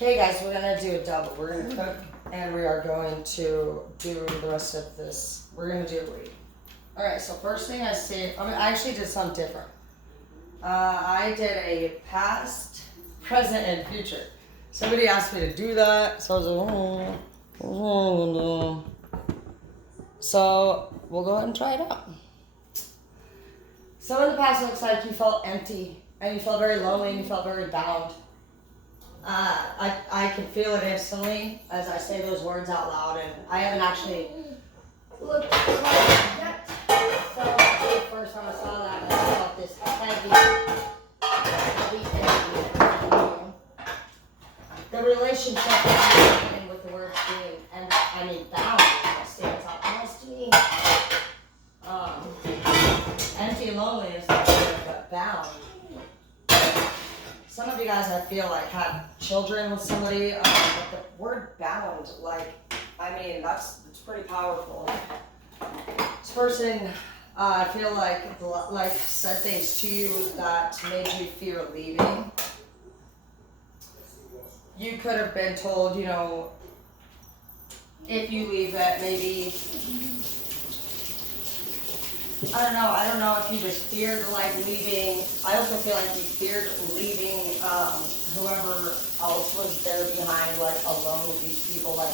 Okay, guys, we're gonna do a double. We're gonna cook, and we are going to do the rest of this. We're gonna do a read. All right. So first thing I see, I actually did something different. I did a past, present, and future. Somebody asked me to do that, so I was like, So we'll go ahead and try it out. So in the past, it looks like you felt empty, and you felt very lonely, and you felt very bound. I can feel it instantly as I say those words out loud, and I haven't actually looked at the light yet. So the first time I saw that, I felt this heavy energy. The relationship that I'm in with the word being, and I mean bound, stands out most to me. Empty and lonely is the word, but bound. Some of you guys, I feel like, had children with somebody, but the word bound, it's pretty powerful. This person, I feel like said things to you that made you fear leaving. You could have been told, if you leave that maybe, I don't know if you just feared leaving. I also feel like you feared leaving whoever else was there behind, alone with these people. I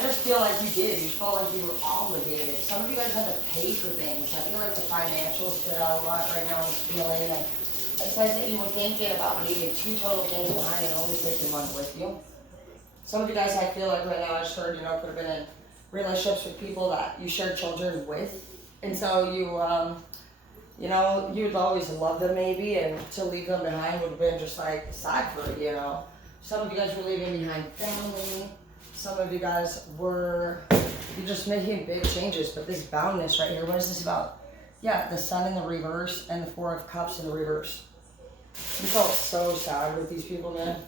just feel like you did. You felt like you were obligated. Some of you guys had to pay for things. I feel like the financials stood out a lot right now in this feeling. And it says that you were thinking about leaving two total things behind and only taking one with you. Some of you guys, I feel like right now, I just heard, could have been in relationships with people that you shared children with. And so you'd always love them maybe, and to leave them behind would have been just sad for you, Some of you guys were leaving behind family. Some of you guys you're just making big changes, but this boundness right here, what is this about? Yeah, the Sun in the reverse and the Four of Cups in the reverse. You felt so sad with these people, man.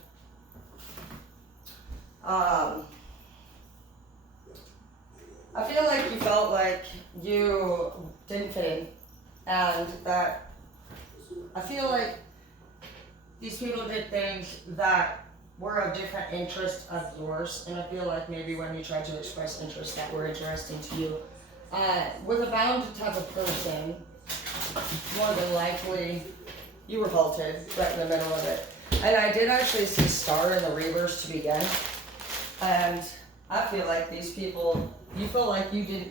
I feel like you felt like you didn't fit in, and that I feel like these people did things that were of different interest of yours, and I feel like maybe when you tried to express interests that were interesting to you, with a bound type of person, more than likely you were halted right in the middle of it. And I did actually see Star in the reverse to begin, and I feel like these people, you feel like you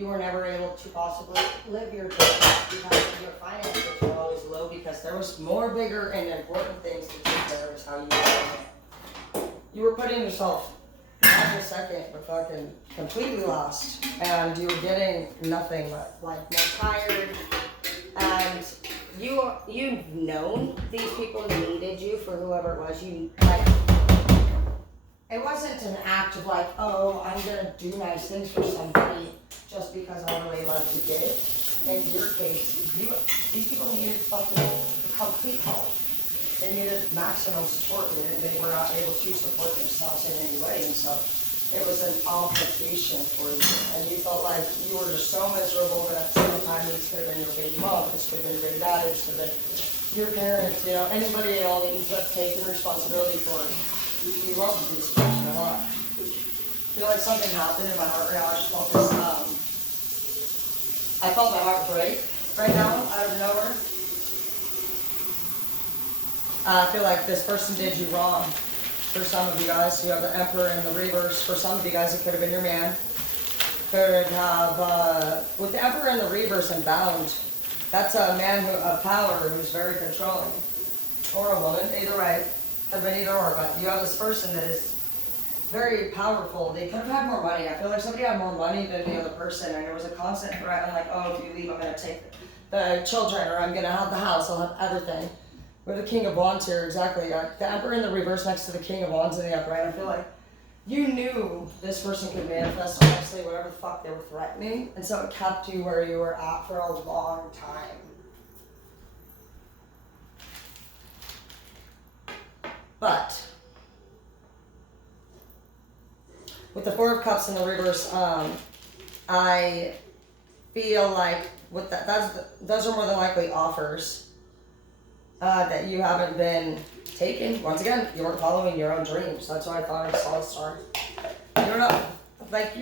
were never able to possibly live your dreams because your finances were always low, because there was more bigger and important things to take care of, is how you were. You were putting yourself on the second, but fucking completely lost, and you were getting nothing but more tired, and you've known these people needed you for whoever it was. It wasn't an act of oh, I'm gonna do nice things for somebody just because I really like to give. In your case, these people needed fucking complete help. They needed maximum support, and they were not able to support themselves in any way, and so it was an obligation for you. And you felt like you were just so miserable that at the same time, this could have been your baby mom, this could have been your baby dad, this could have been your parents, anybody at all that you've just taken responsibility for. You love this person a lot. I feel like something happened in my heart right now. I just felt this, I felt my heart break right now out of nowhere. I feel like this person did you wrong. For some of you guys, you have the Emperor in the reverse. For some of you guys, it could have been your man. Could have, with the Emperor in the reverse and bound, that's a man of power who's very controlling. Or a woman, either way. Could have been either or, but you have this person that is very powerful. They could have had more money. I feel like somebody had more money than the other person, and there was a constant threat. I'm like, oh, if you leave, I'm going to take the children, or I'm going to have the house, I'll have everything. With the King of Wands here, exactly. The Emperor in the reverse next to the King of Wands in the upright. I feel like you knew this person could manifest, honestly, whatever the fuck they were threatening, and so it kept you where you were at for a long time. But with the Four of Cups in the reverse, I feel like with those are more than likely offers that you haven't been taken. Once again, you weren't following your own dreams. That's why I thought I saw a star. You're not, like,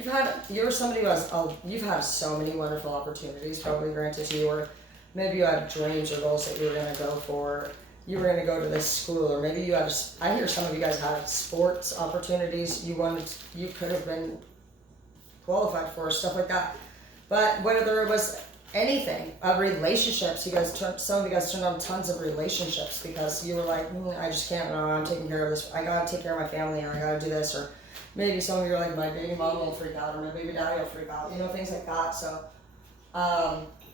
you're somebody who has, you've had so many wonderful opportunities probably granted to you, or maybe you had dreams or goals that you were going to go for. You were going to go to this school, or maybe you had, I hear some of you guys had sports opportunities you could have been qualified for, stuff like that. But whether it was anything, relationships, some of you guys turned on tons of relationships because you were like, I just can't, no, I'm taking care of this, I gotta take care of my family, or I gotta do this, or maybe some of you are like, my baby mom will freak out, or my baby daddy will freak out, things like that. So,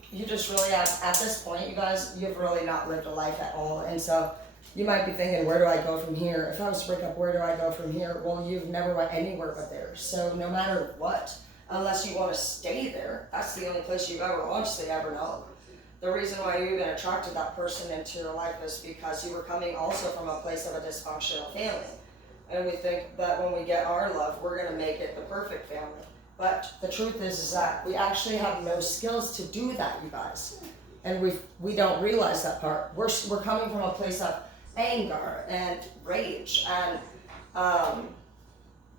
you just really, at this point, you guys, you've really not lived a life at all. And so, you might be thinking, where do I go from here? If I was to break up, where do I go from here? Well, you've never went anywhere but there. So, no matter what, unless you want to stay there, that's the only place you've ever honestly ever known. The reason why you even attracted that person into your life is because you were coming also from a place of a dysfunctional family. And we think that when we get our love, we're going to make it the perfect family. But the truth is that we actually have no skills to do that, you guys. And we don't realize that part. We're coming from a place of anger and rage and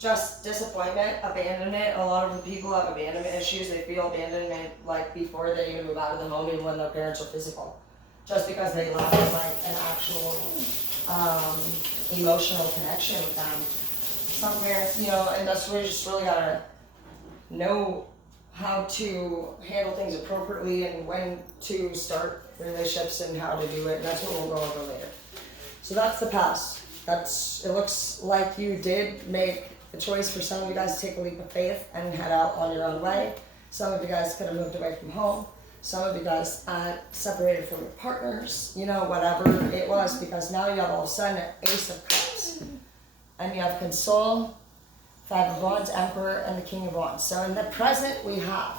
just disappointment, abandonment. A lot of the people have abandonment issues. They feel abandonment like before they even move out of the home, even when their parents are physical. Just because they lack like an actual emotional connection with them. Some parents, and that's where you just really gotta know how to handle things appropriately and when to start relationships and how to do it. And that's what we'll go over later. So that's the past. It looks like you did make the choice for some of you guys to take a leap of faith and head out on your own way. Some of you guys could have moved away from home. Some of you guys separated from your partners, whatever it was, because now you have all of a sudden an Ace of Cups. And you have Console, Five of Wands, Emperor, and the King of Wands. So in the present we have,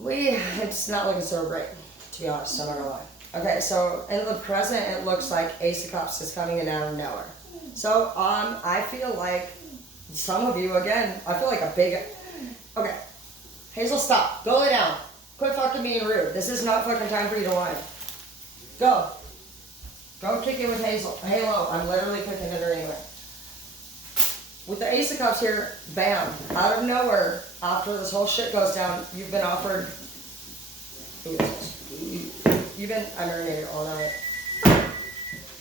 it's not looking so great, to be honest, I'm not gonna lie. Okay, so in the present it looks like Ace of Cups is coming in out of nowhere. So I feel like some of you, again, I feel like a big, okay, Hazel, stop, go lay down, quit fucking being rude, this is not fucking time for you to whine. Go kick it with Hazel. Halo, I'm literally kicking at her anyway. With the Ace of Cups here, bam, out of nowhere, after this whole shit goes down, you've been offered, I marinated all night.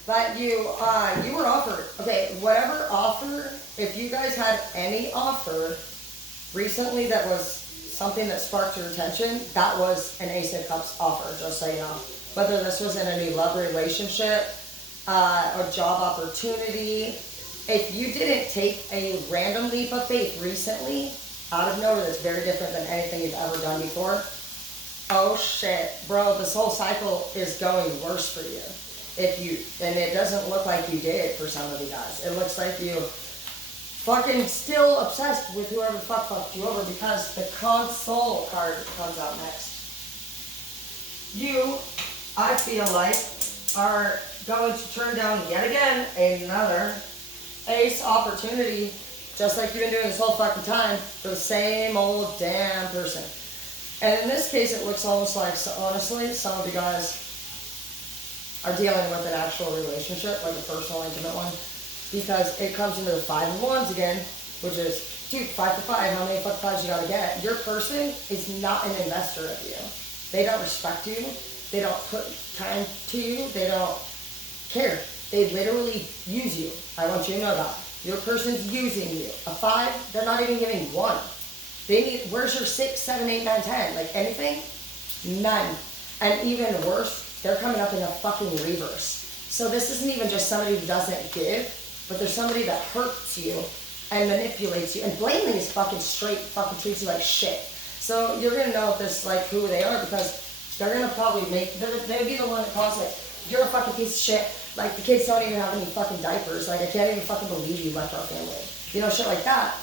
But you were offered, okay, whatever offer, if you guys had any offer recently that was something that sparked your attention, that was an Ace of Cups offer, just so you know. Whether this was in a new love relationship, a job opportunity, if you didn't take a random leap of faith recently, out of nowhere, that's very different than anything you've ever done before. Oh shit, bro, this whole cycle is going worse for you. And it doesn't look like you did for some of you guys. It looks like you fucking still obsessed with whoever fucked you over, because the Console card comes out next. You, I feel like, are going to turn down yet again another ace opportunity, just like you've been doing this whole fucking time, for the same old damn person. And in this case, it looks almost like, honestly, some of you guys are dealing with an actual relationship, like a personal, intimate one, because it comes into the Five of Wands again, which is, dude, 5 for 5, how many fuck fives you gotta get? Your person is not an investor of you. They don't respect you. They don't put time to you. They don't care. They literally use you. I want you to know that. Your person's using you. A 5, they're not even giving 1. They need, where's your 6, 7, 8, 9, 10? Like anything? None. And even worse, they're coming up in a fucking reverse. So this isn't even just somebody who doesn't give, but there's somebody that hurts you and manipulates you and blatantly is fucking straight, fucking treats you like shit. So you're gonna know if this, like, who they are, because they're gonna probably they'll be the one that calls like, you're a fucking piece of shit. Like, the kids don't even have any fucking diapers. Like, I can't even fucking believe you left our family. Shit like that.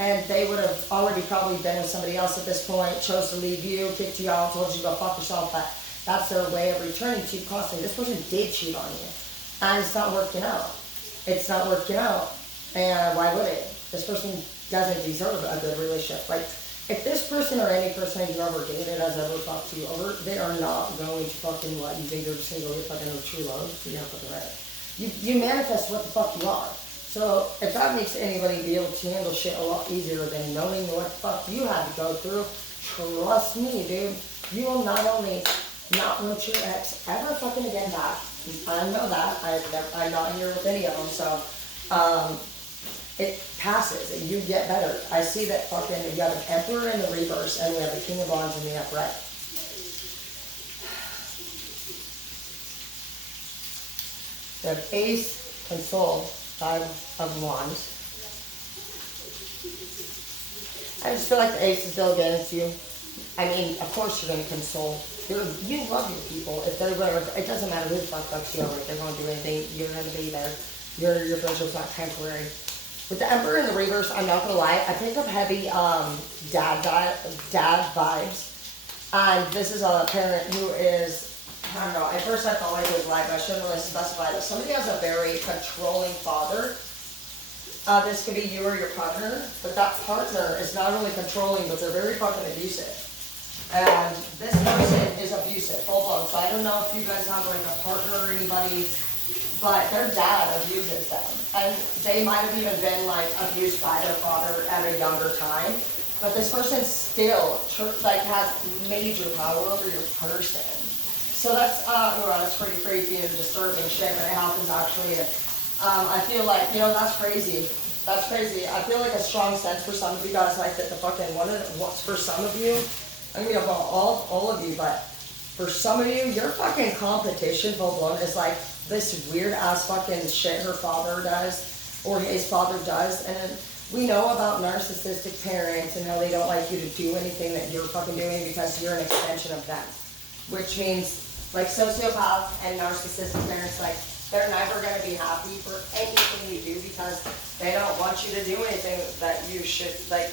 And they would have already probably been with somebody else at this point, chose to leave you, kicked you out, told you to go fuck yourself, but that's their way of returning to you constantly. This person did cheat on you. And it's not working out. It's not working out. And why would it? This person doesn't deserve a good relationship. Like, if this person or any person you've ever dated has ever fucked you over, they are not going to fucking let you think they're just gonna go get fucking no true love. You're gonna fucking right. You manifest what the fuck you are. So if that makes anybody be able to handle shit a lot easier than knowing what the fuck you had to go through, trust me, dude. You will not only not want your ex ever fucking again back. I know that. I'm not here with any of them, so it passes and you get better. I see that fucking you have an Emperor in the reverse and we have the King of Wands in the upright. We have Ace and Soul, Five of Wands. I just feel like the Ace is still against you. I mean, of course you're gonna console. You love your people. If they're gonna, it doesn't matter who the fuck fucks you over. If they're gonna do anything, you're gonna be there. Your friendship's not temporary. With the Emperor in the reverse, I'm not gonna lie, I picked up heavy dad vibes. And this is a parent who is, I don't know, at first I felt like it was right, but I shouldn't really specify this. Somebody has a very controlling father. This could be you or your partner, but that partner is not only controlling, but they're very fucking abusive. And this person is abusive, full blown. So I don't know if you guys have like a partner or anybody, but their dad abuses them. And they might have even been like abused by their father at a younger time. But this person still like has major power over your person. So that's pretty creepy and disturbing shit, but it happens actually. I feel like, that's crazy. That's crazy. I feel like a strong sense for some of you guys, like that the fucking for some of you, I mean, about all of you, but for some of you, your fucking competition full blown is like this weird ass fucking shit her father does or his father does. And we know about narcissistic parents and how they don't like you to do anything that you're fucking doing because you're an extension of them. Which means like sociopath and narcissistic parents, like they're never going to be happy for anything you do because they don't want you to do anything that you should, like,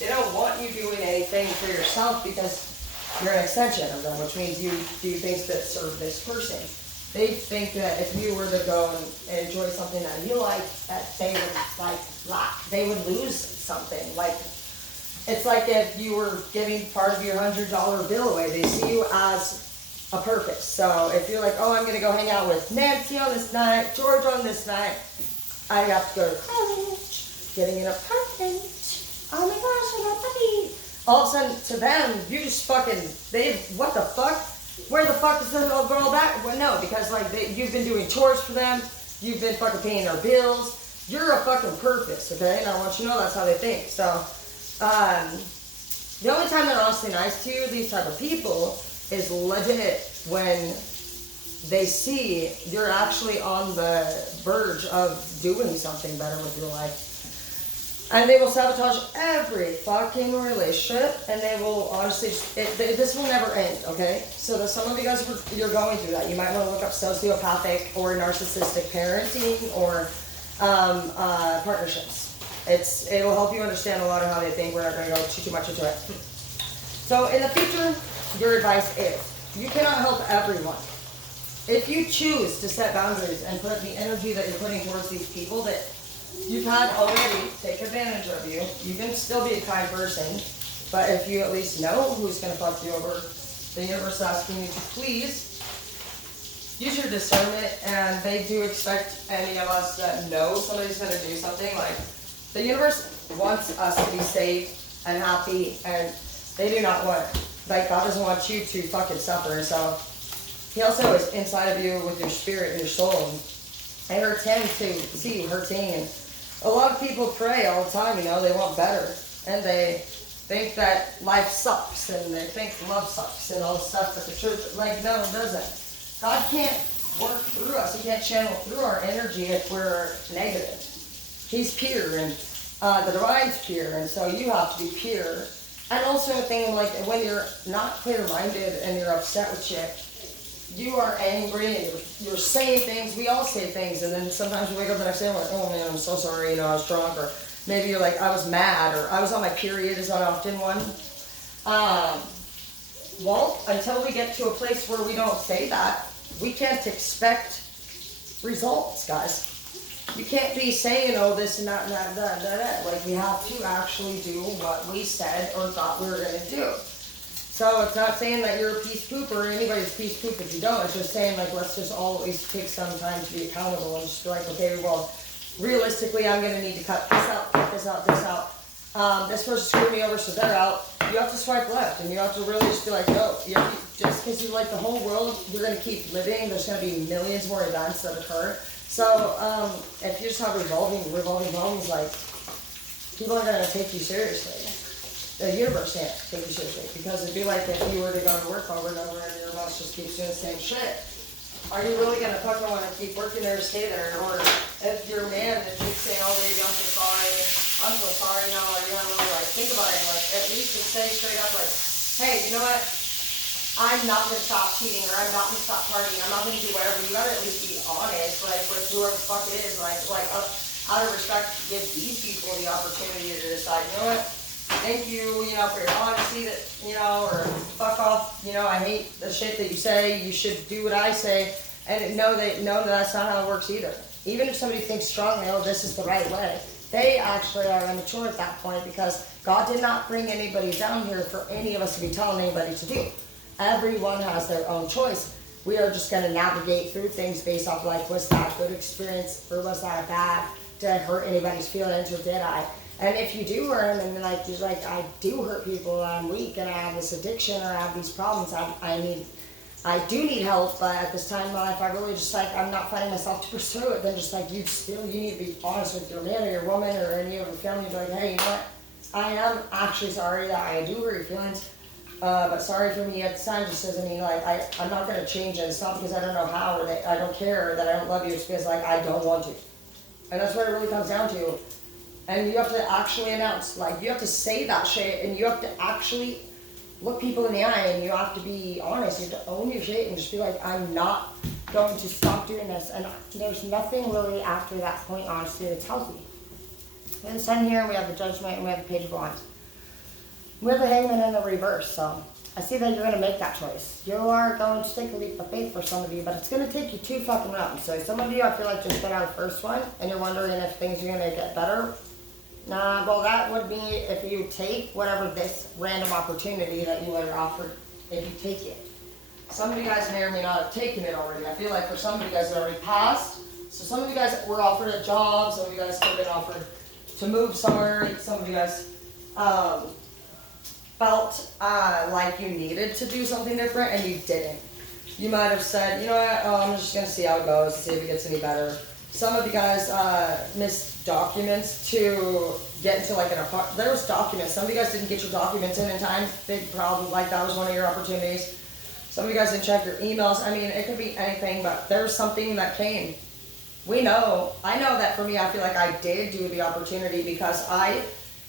they don't want you doing anything for yourself because you're an extension of them, which means you do things that serve this person. They think that if you were to go and enjoy something that you like, that they would they would lose something. Like, it's like if you were giving part of your $100 bill away, they see you as a purpose. So if you're like, oh, I'm gonna go hang out with Nancy on this night, George on this night, I have to go to college, getting an apartment. Oh my gosh, I got a puppy. All of a sudden, to them, you just fucking, what the fuck? Where the fuck is this little girl back? Well, no, because like you've been doing chores for them, you've been fucking paying their bills, you're a fucking purpose, okay? And I want you to know that's how they think. So, the only time they're honestly nice to you, these type of people, is legit when they see you're actually on the verge of doing something better with your life. And they will sabotage every fucking relationship, and they will honestly, this will never end, okay? So some of you guys, you're going through that. You might want to look up sociopathic or narcissistic parenting or partnerships. It will help you understand a lot of how they think. We're not going to go too much into it. So in the future, your advice is, you cannot help everyone. If you choose to set boundaries and put the energy that you're putting towards these people that you've had already take advantage of you, you can still be a kind person, but if you at least know who's going to fuck you over, the universe is asking you to please use your discernment, and they do expect any of us that know somebody's going to do something. Like, the universe wants us to be safe and happy, and they do not want, like, God doesn't want you to fucking suffer. And so he also is inside of you with your spirit and your soul. It hurts him to see you hurting. And a lot of people pray all the time, they want better. And they think that life sucks, and they think love sucks, and all this stuff. But the truth, no, it doesn't. God can't work through us. He can't channel through our energy if we're negative. He's pure, and the divine's pure, and so you have to be pure. And also a thing, like, when you're not clear-minded and you're upset with shit, you are angry and you're saying things. We all say things, and then sometimes you wake up the next day and we're like, oh man, I'm so sorry, I was drunk, or maybe you're like, I was mad, or I was on my period is often one. Well, until we get to a place where we don't say that, we can't expect results, guys. You can't be saying, oh, this and that and that and that and that. Like, we have to actually do what we said or thought we were going to do. So it's not saying that you're a piece poop or anybody's piece poop if you don't. It's just saying, like, let's just always take some time to be accountable and just be like, okay, well, realistically, I'm going to need to cut this out, this out. This person screwed me over, so they're out. You have to swipe left, and you have to really just be like, no, just because you like the whole world, you're going to keep living. There's going to be millions more events that occur. So if you just have revolving problems, like, people are going to take you seriously. The universe can't take you seriously, because it'd be like if you were to go to work over and over and your boss just keeps doing the same shit. Are you really gonna fucking wanna keep working there or stay there? Or if your man that keeps saying, oh baby, I'm so sorry, no, you're gonna really like think about it and like at least just say straight up like, hey, you know what? I'm not gonna stop cheating or I'm not gonna stop partying, I'm not gonna do whatever. You gotta at least be honest, like with whoever the fuck it is, like out of respect, give these people the opportunity to decide, you know what? Thank you, for your honesty that, or fuck off, I hate the shit that you say, you should do what I say, and know that that's not how it works either. Even if somebody thinks strongly, oh, this is the right way, they actually are immature at that point, because God did not bring anybody down here for any of us to be telling anybody to do. Everyone has their own choice. We are just going to navigate through things based off like, was that a good experience, or was that a bad? Did I hurt anybody's feelings, or did I? And if you do hurt them, and like you're like, I do hurt people, I'm weak, and I have this addiction, or I have these problems, I do need help, but at this time in my life, I really just like, I'm not finding myself to pursue it, then just like, you need to be honest with your man or your woman or any of your family, be like, hey, you know what, I am actually sorry that I do hurt your feelings, but sorry for me at the time just doesn't mean like, I'm not going to change it. It's not because I don't know how, or that I don't care, or that I don't love you, it's because like, I don't want to. And that's what it really comes down to. And you have to actually announce, like, you have to say that shit, and you have to actually look people in the eye, and you have to be honest. You have to own your shit and just be like, I'm not going to stop doing this. And there's nothing really after that point, honestly, that's healthy. We have the Sun here, and we have the Judgment, and we have the Page of Wands. We have the Hangman and the Reverse, so I see that you're going to make that choice. You are going to take a leap of faith for some of you, but it's going to take you 2 fucking rounds. So some of you, I feel like, just got out of the first one, and you're wondering if things are going to get better. Nah, well, that would be if you take whatever this random opportunity that you are offered, if you take it. Some of you guys may or may not have taken it already. I feel like for some of you guys it already passed. So some of you guys were offered a job, some of you guys could have been offered to move somewhere, some of you guys felt like you needed to do something different and you didn't. You might have said, you know what, I'm just going to see how it goes, see if it gets any better. Some of you guys missed documents to get into like an apartment. There was documents. Some of you guys didn't get your documents in time. Big problem. Like that was one of your opportunities. Some of you guys didn't check your emails. I mean, it could be anything, but there was something that came. We know. I know that for me, I feel like I did do the opportunity because I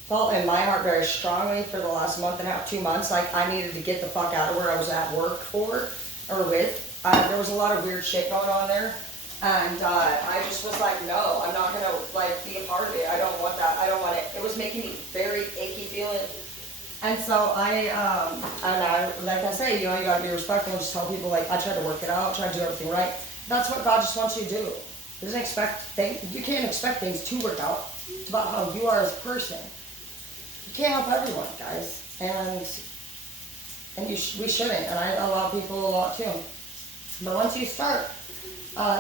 felt in my heart very strongly for the last month and a half, 2 months, like I needed to get the fuck out of where I was at work for or with. There was a lot of weird shit going on there. And I just was like, no, I'm not gonna like be a part of it. I don't want that. I don't want it. It was making me very achy feeling. And so like I say, you gotta be respectful and just tell people like, I tried to work it out, try to do everything right. That's what God just wants you to do. He doesn't expect things. You can't expect things to work out. It's about how you are as a person. You can't help everyone, guys, and we shouldn't. And I allow people a lot too. But once you start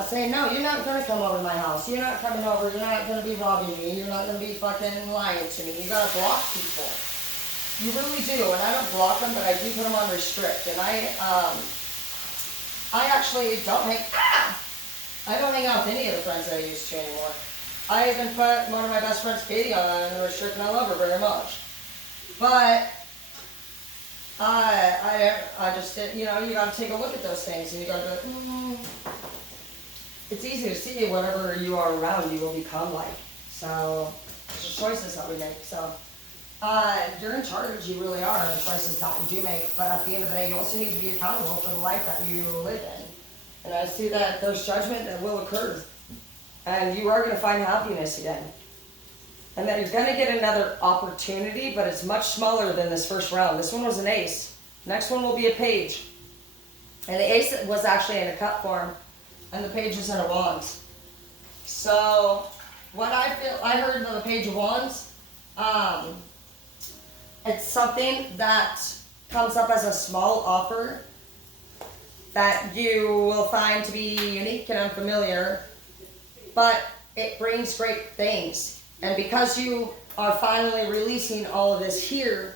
saying, no, you're not going to come over to my house. You're not coming over. You're not going to be robbing me. You're not going to be fucking lying to me. You got to block people. You really do. And I don't block them, but I do put them on restrict. And I actually don't I don't hang out with any of the friends that I used to anymore. I even put one of my best friends, Katie, on restrict, and I love her very much. But I just did, you got to take a look at those things, and you got to be like, It's easy to see whatever you are around, you will become like. So, it's the choices that we make. So, you're in charge, you really are, the choices that you do make. But at the end of the day, you also need to be accountable for the life that you live in. And I see that there's judgment that will occur. And you are going to find happiness again. And that you're going to get another opportunity, but it's much smaller than this first round. This one was an ace. Next one will be a page. And the ace was actually in a cup form. And the page is in a wands. So, what I heard on the page of wands, it's something that comes up as a small offer that you will find to be unique and unfamiliar, but it brings great things. And because you are finally releasing all of this here,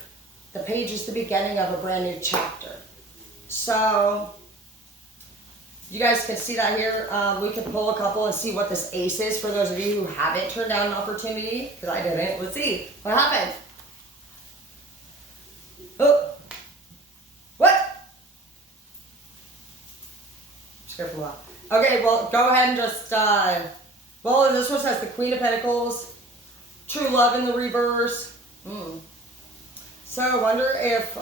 the page is the beginning of a brand new chapter. So you guys can see that here. We can pull a couple and see what this ace is for those of you who haven't turned down an opportunity, because I didn't. Let's see what happened. Oh, what? Just careful out. Okay, well, go ahead and just, well, this one says the Queen of Pentacles, true love in the reverse. So I wonder if,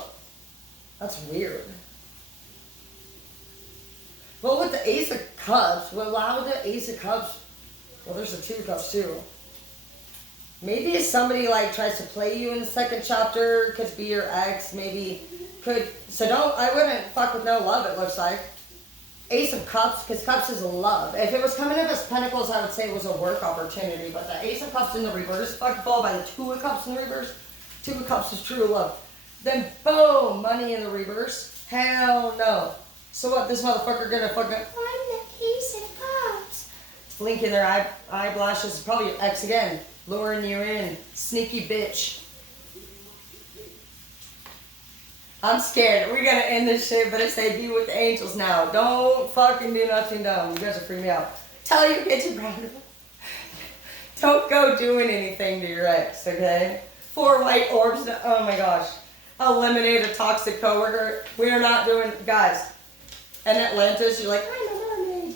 that's weird. Well, with the Ace of Cups, well, why would the Ace of Cups, well, there's the Two of Cups too. Maybe if somebody like tries to play you in the second chapter, could be your ex, maybe could, so I wouldn't fuck with no love, it looks like. Ace of Cups, because Cups is love. If it was coming up as Pentacles, I would say it was a work opportunity, but the Ace of Cups in the reverse, fucked ball by the Two of Cups in the reverse. Two of Cups is true love. Then boom, money in the reverse. Hell no. So what, this motherfucker gonna fucking, I'm the Ace of Cups. Blinking their eyelashes, probably your ex again. Luring you in. Sneaky bitch. I'm scared. We're gonna end this shit, but I say be with the angels now. Don't fucking do nothing dumb. You guys are freaking me out. Tell your kids you're proud of them. Don't go doing anything to your ex, okay? 4 white orbs. Oh my gosh. Eliminate a toxic coworker. We're not doing, guys. And Atlantis, you're like, I'm a mermaid.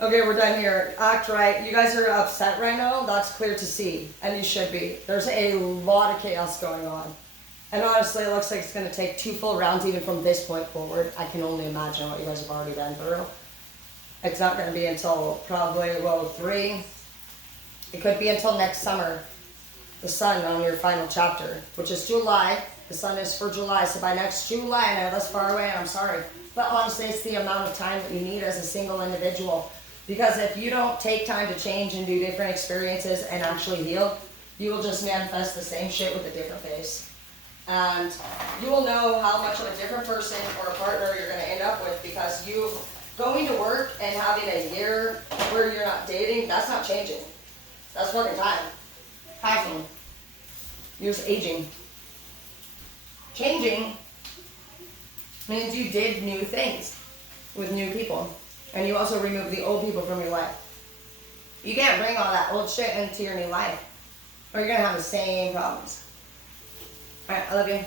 Okay, we're done here. Act right. You guys are upset right now. That's clear to see. And you should be. There's a lot of chaos going on. And honestly, it looks like it's going to take 2 full rounds even from this point forward. I can only imagine what you guys have already been through. It's not going to be until probably, well, 3. It could be until next summer. The sun on your final chapter, which is July. The sun is for July. So by next July, I know that's far away, and I'm sorry. But honestly, it's the amount of time that you need as a single individual. Because if you don't take time to change and do different experiences and actually heal, you will just manifest the same shit with a different face. And you will know how much of a different person or a partner you're going to end up with, because you going to work and having a year where you're not dating, that's not changing. That's fucking time. Passing. You're just aging. Changing means you did new things with new people. And you also remove the old people from your life. You can't bring all that old shit into your new life, or you're going to have the same problems. Alright, I love you.